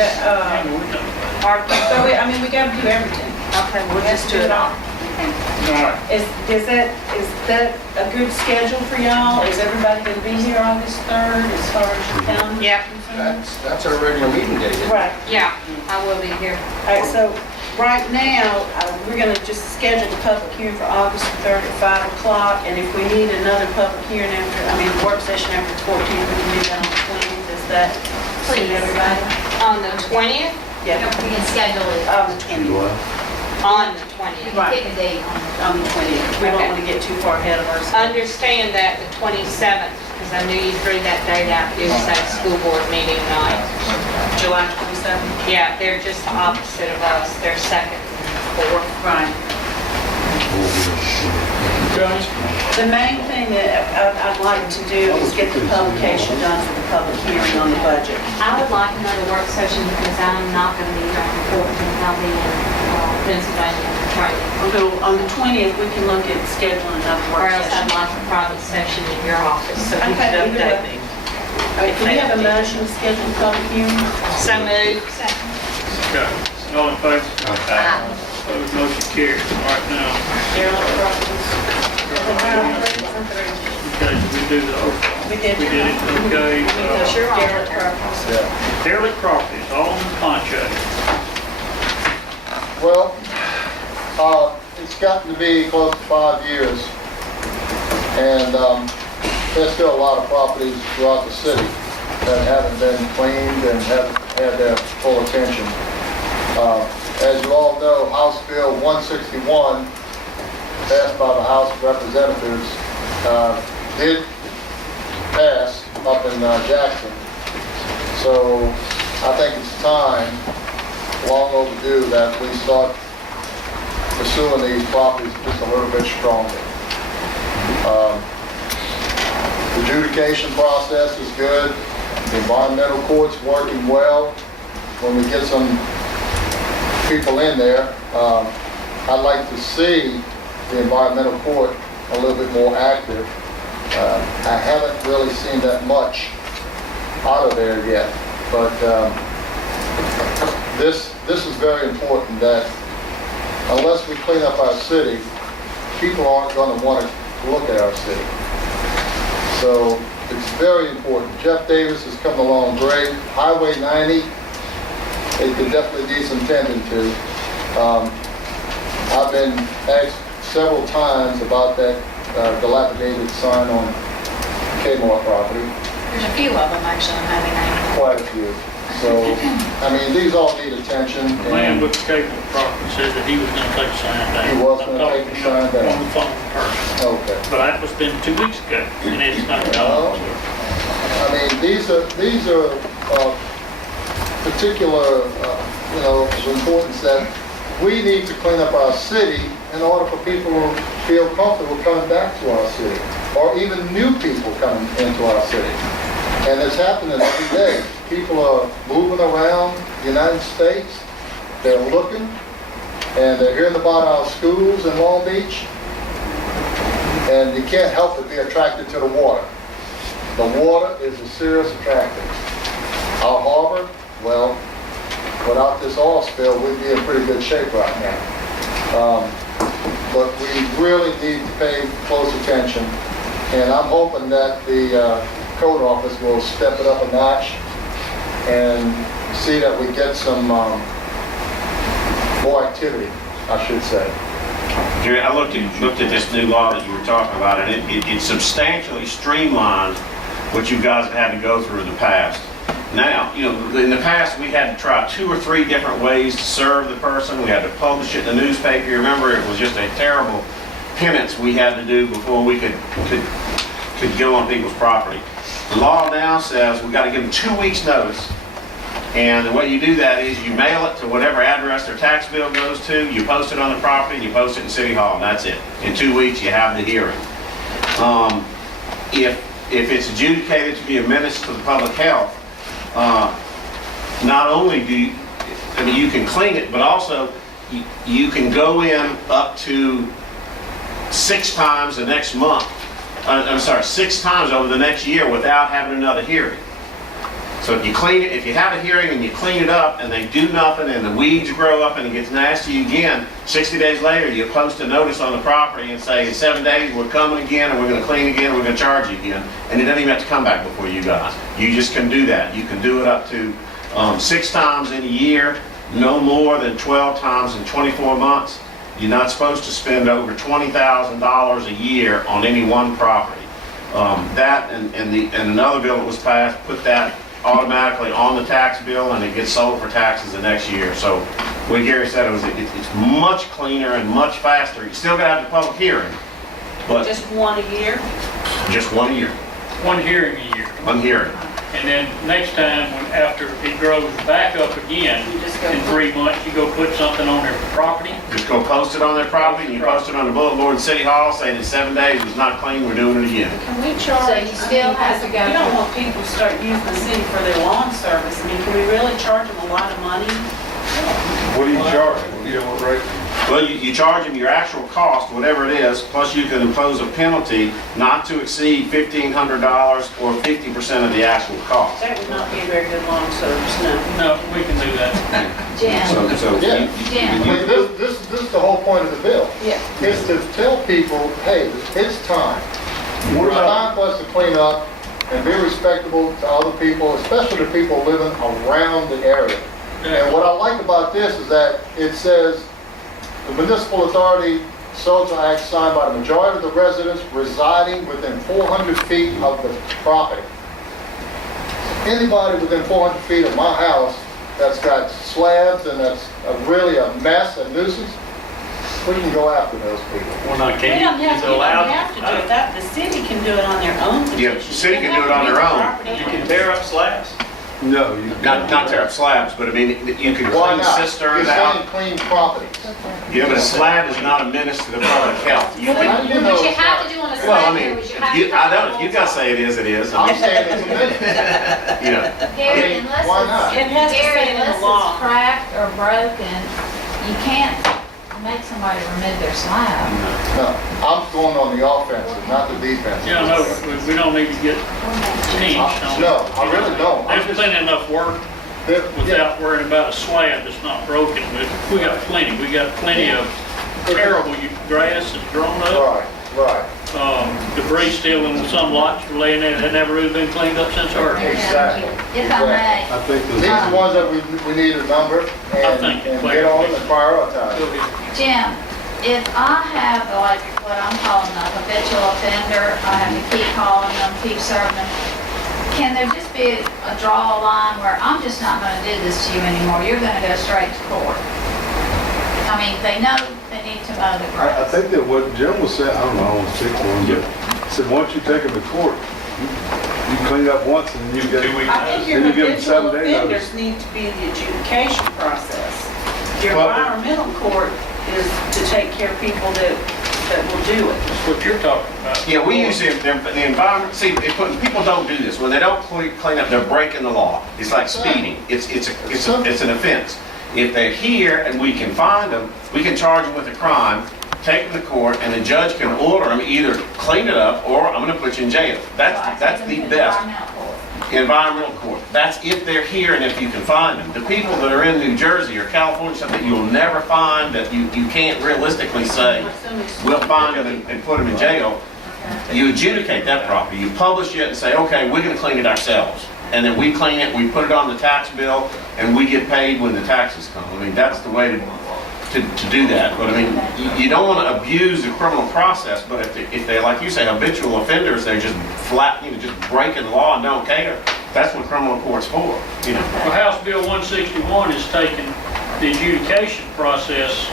So I mean, we gotta do everything. Okay, we'll just do it all. Is that a good schedule for y'all? Is everybody gonna be here August 3rd as far as your calendar? Yep. That's our regular meeting date, isn't it? Right. Yeah, I will be here. All right, so right now, we're gonna just schedule the public hearing for August 3rd at 5 o'clock. And if we need another public hearing work session after the 14th, we can do that on the 20th. Is that suit Please. everybody? On the 20th? Yeah, We can schedule it. on the 20th. On the We 20th. can pick a date on it. On the 20th. We don't want to get too far ahead of ourselves. Understand that the 27th, because I knew you threw that date out, it was that school board meeting night. July 27th. Yeah, they're just the opposite of us. They're second, fourth. Right. The main thing that I'd like to do is get the publication done for the public hearing on the budget. I would like another work session because I'm not going to be here on the 14th. I'll be in Pennsylvania training. Although on the 20th, we can look at scheduling another Or work else I'd session. like a private session in your office so you Okay, can either update way. me. All right, can we have a motion to schedule the public hearing? So moved. Okay, all in favor? Opposed, motion carries. All right, now, Darryl, Roberts. okay, we do the overall. We did. We did it, okay. Darryl, Roberts. Derelict properties, all in the contract. Well, it's gotten to be close to 5 years, and there's still a lot of properties throughout the city that haven't been cleaned and haven't had their full attention. As you all know, House Bill 161, passed by the House of Representatives, did pass up in Jackson. So I think it's time, long overdue, that we start pursuing these properties just a little bit stronger. The adjudication process is good. The environmental court's working well. When we get some people in there, I'd like to see the environmental court a little bit more active. I haven't really seen that much out of there yet, but this is very important, that unless we clean up our city, people aren't going to want to look at our city. So it's very important. Jeff Davis has come along great. Highway 90, it could definitely need some tending to. I've been asked several times about that dilapidated sign on Kmart property. There's a few of them actually on Highway 90. Quite a few. So, I mean, these all need attention. The man and with the cable property said that he was gonna take the sign down. He was gonna take the sign down. On the phone first. Okay. But that was been 2 weeks ago, and it's not Well, done. I mean, these are particular, of importance that we need to clean up our city in order for people to feel comfortable coming back to our city, or even new people coming into our city. And it's happening every day. People are moving around the United States, they're looking, and they're hearing about our schools in Long Beach, and you can't help but be attracted to the water. The water is a serious attractant. Our harbor, well, without this oil spill, we'd be in pretty good shape right now. But we really need to pay close attention, and I'm hoping that the code office will step it up a notch and see that we get some more activity, I should say. Jerry, I looked at this new law that you were talking about, and it substantially streamlined what you guys have had to go through in the past. Now, in the past, we had to try 2 or 3 different ways to serve the person. We had to publish it in the newspaper. You remember, it was just a terrible penance we had to do before we could go on people's property. The law now says we got to give them 2 weeks notice, and the way you do that is you mail it to whatever address their tax bill goes to, you post it on the property, and you post it in City Hall, and that's it. In 2 weeks, you have the hearing. If it's adjudicated to be a menace to the public health, not only you can clean it, but also you can go in up to 6 times the next month. 6 times over the next year without having another hearing. So if you clean it, if you have a hearing and you clean it up and they do nothing and the weeds grow up and it gets nasty again, 60 days later, you post a notice on the property and say, in 7 days, we're coming again and we're gonna clean again, we're gonna charge you again. And it doesn't even have to come back before you guys. You just can do that. You can do it up to 6 times in a year, no more than 12 times in 24 months. You're not supposed to spend over $20,000 a year on any one property. That and another bill that was passed put that automatically on the tax bill and it gets sold for taxes the next year. So what Gary said, it's much cleaner and much faster. You still gotta have the public hearing, but Just one a year? just 1 year, One hearing a year. 1 hearing. And then next time, after it grows back up again, You just go- in 3 months, you go put something on their property. Just go post it on their property, and you post it on the bulletin board in City Hall, saying in 7 days it's not clean, we're doing it again. Can we charge? So you still have to go We don't through- want people to start using the city for their lawn service. I mean, can we really charge them a lot of money? What do you charge? You know, what rate? Well, you charge them your actual cost, whatever it is, plus you can impose a penalty not to exceed $1,500 or 50% of the actual cost. That would not be a very good lawn service, no. No, we can do that. Jim, So Yeah. Jim. I mean, this is the whole point of the bill. Yeah. Is to tell people, hey, it's time. It's time for us to clean up and be respectable to other people, especially the people living around the area. And what I like about this is that it says, the municipal authority social act signed by the majority of the residents residing within 400 feet of the property. Anybody within 400 feet of my house that's got slabs and that's really a mess, a nuisance, we can go after those people. Well, now, We don't have, is you it don't allowed? have to do it. That, the city can do it on their own Yeah, petition. the city can do it on their own. You can tear up slabs? No, you. Not tear up slabs, but I mean, you can Why clean not? You're cisterns saying out. clean properties. Yeah, but a slab is not a menace to the public health. You How can, do you know What you it's have not? to do on a well, I slab mean, here is you have to. I don't, if you guys say it is, it is. I I'm mean, saying it's a minute. you know, Gary, unless Why not? It has to Gary, say it in the unless law. it's cracked or broken, you can't make somebody remove their slab. No, I'm going on the offensive, not the defensive. Yeah, no, we don't need to get pinched on it. No, I really don't. I'm There's just- plenty enough work Yeah, without worrying about a slab that's not broken. But we got plenty. We got plenty of terrible grass that's grown up. Right. Debris still in some lots are laying there that never really been cleaned up since earth. Exactly. If I may, I think These are the ones that we need a number and think get on and prioritize. Go ahead. Jim, if I have like what I'm calling a habitual offender, I have to keep calling them, keep serving them. Can there just be a draw a line where I'm just not gonna do this to you anymore, you're gonna go straight to court? I mean, they know they need to mow the I grass. think that what Jim was saying, I don't know, I don't want to speak for him, but he said, once you take them to court, you clean up once and you get. I think your Then you give them habitual 7 days offenders notice. need to be the adjudication process. Your Well- environmental court is to take care of people that will do it. That's what you're talking about. yeah, we use the environment, see, people don't do this. When they don't clean up, they're breaking the law. It's like speeding. It's an offense. If they're here and we can find them, we can charge them with a crime, take them to court, and the judge can order them either clean it up or I'm gonna put you in jail. That's the best. Environmental court. That's if they're here and if you can find them. The people that are in New Jersey or California, something you'll never find, that you can't realistically say, we'll find them and put them in jail. You adjudicate that property. You publish it and say, okay, we're gonna clean it ourselves. And then we clean it, we put it on the tax bill, and we get paid when the taxes come. I mean, that's the way to do that. But I mean, you don't want to abuse the criminal process, but if they, like you say, habitual offenders, they're just flat, just breaking the law and don't care, that's what criminal court's for, Well, House Bill 161 is taking the adjudication process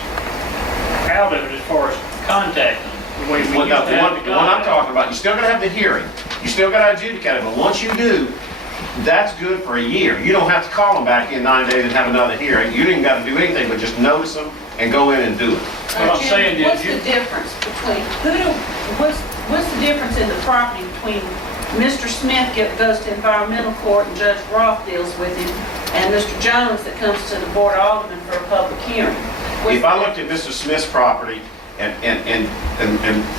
out of it as far as contacting, the way we used to Well, have the to one I'm contact. talking about, you still gotta have the hearing, you still gotta adjudicate it, but once you do, that's good for a year. You don't have to call them back in 9 days and have another hearing. You didn't gotta do anything but just notice them and go in and do it. What I'm Jim, saying is what's you- the difference between, what's the difference in the property between Mr. Smith goes to environmental court and Judge Roth deals with him, and Mr. Jones that comes to the Board of Aldermen for a public hearing? If I looked at Mr. Smith's property and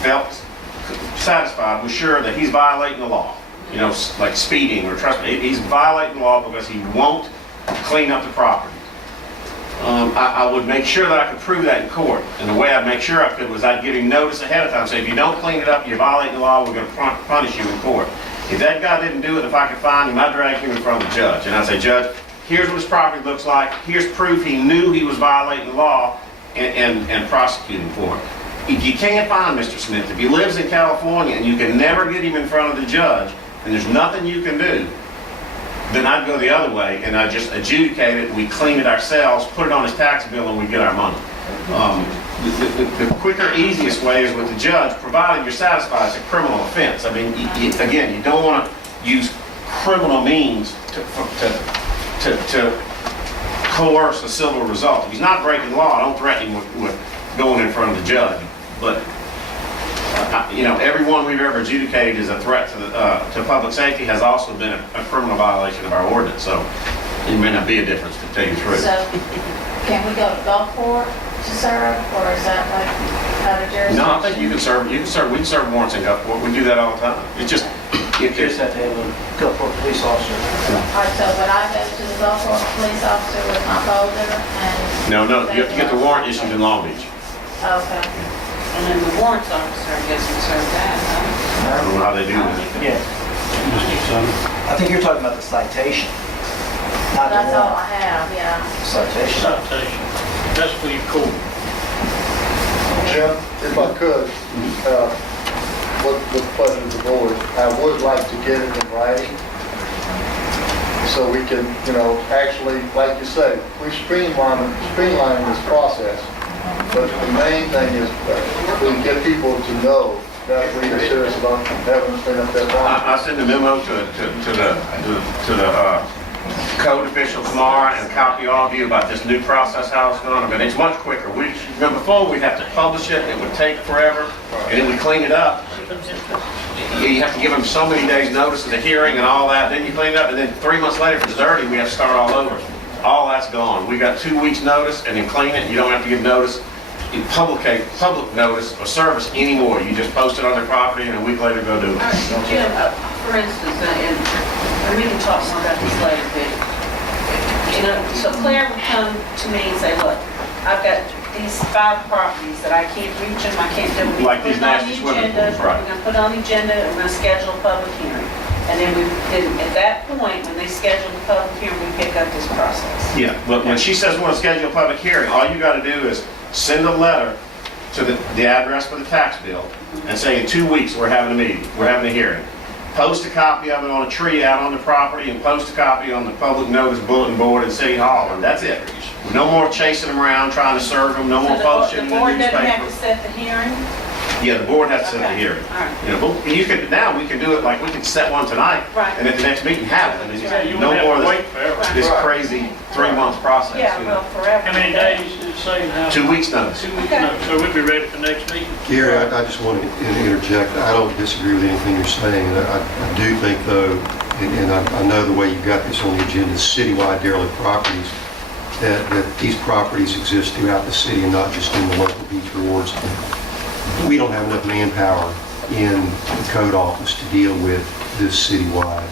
felt satisfied, was sure that he's violating the law, you know, like speeding or trespassing. He's violating the law because he won't clean up the property. I would make sure that I could prove that in court. And the way I'd make sure I could was I'd give him notice ahead of time, say, if you don't clean it up, you're violating the law, we're gonna punish you in court. If that guy didn't do it, if I could find him, I'd drag him in front of the judge. And I'd say, Judge, here's what his property looks like, here's proof he knew he was violating the law, and prosecute him for it. If you can't find Mr. Smith, if he lives in California and you can never get him in front of the judge, and there's nothing you can do, then I'd go the other way and I'd just adjudicate it, we clean it ourselves, put it on his tax bill, and we get our money. The quicker, easiest way is with the judge, provided you're satisfied it's a criminal offense. I mean, again, you don't want to use criminal means to coerce a civil result. If he's not breaking law, don't threaten him with going in front of the judge. But you know, everyone we've ever adjudicated as a threat to public safety has also been a criminal violation of our ordinance. So it may not be a difference, to tell you the truth. So, can we go to Gulfport to serve, or is that like out of jurisdiction? No, I think we can serve warrants in Gulfport. We do that all the time. It's just, You just have to have a Gulfport police officer. All right, so would I go to the Gulfport police officer with my folder and? no, you have to get the warrant issued in Long Beach. Okay. And then the warrants officer, I guess, would serve that, huh? I don't know how they do that. Yeah. I think you're talking about the citation, not the That's all warrant. I have, yeah. Citation. Citation. That's for your court. Jim, if I could, with the pleasure of the board, I would like to get it in writing so we can, you know, actually, like you say, we streamlining this process. But the main thing is that we get people to know that we are serious about having to clean up that problem. I send a memo to the code official tomorrow and copy all of you about this new process, how it's going. I mean, it's much quicker. Before we'd have to publish it, it would take forever, and then we clean it up. You have to give them so many days notice of the hearing and all that, then you clean it up, and then 3 months later, if it's dirty, we have to start all over. All that's gone. We got 2 weeks notice, and then clean it. You don't have to give notice, public notice or service anymore. You just post it on their property, and a week later go do it. All right, Jim, for instance, and we can talk more about this later, but, you know, so Claire would come to me and say, look, I've got these 5 properties that I can't reach them, I can't do them. Like these nasty swimming pools, right. We're gonna put it on the agenda, and we're gonna schedule a public hearing. And then at that point, when they schedule the public hearing, we pick up this process. Yeah, but when she says we want to schedule a public hearing, all you got to do is send a letter to the address for the tax bill and say in 2 weeks we're having a meeting, we're having a hearing. Post a copy of it on a tree out on the property and post a copy on the public notice bulletin board in City Hall, and that's it. No more chasing them around, trying to serve them, no more posting in the The board doesn't have to newspaper. set the hearing? Yeah, the board has to set the Okay, hearing. all right. You know, but you could, now we can do it like, we can set one tonight, Right. and at the next meeting have it. And Yeah, you it's no wouldn't more have of to this, wait forever. Right. this crazy 3-month process. Yeah, you well, know. forever. How many days is it saying how? 2 weeks notice. 2 weeks, no, so we'd be ready for next meeting? Gary, I just want to interject. I don't disagree with anything you're saying. I do think, though, and I know the way you got this on the agenda, citywide derelict properties, that these properties exist throughout the city and not just in the local beach rewards. We don't have enough manpower in the code office to deal with this citywide.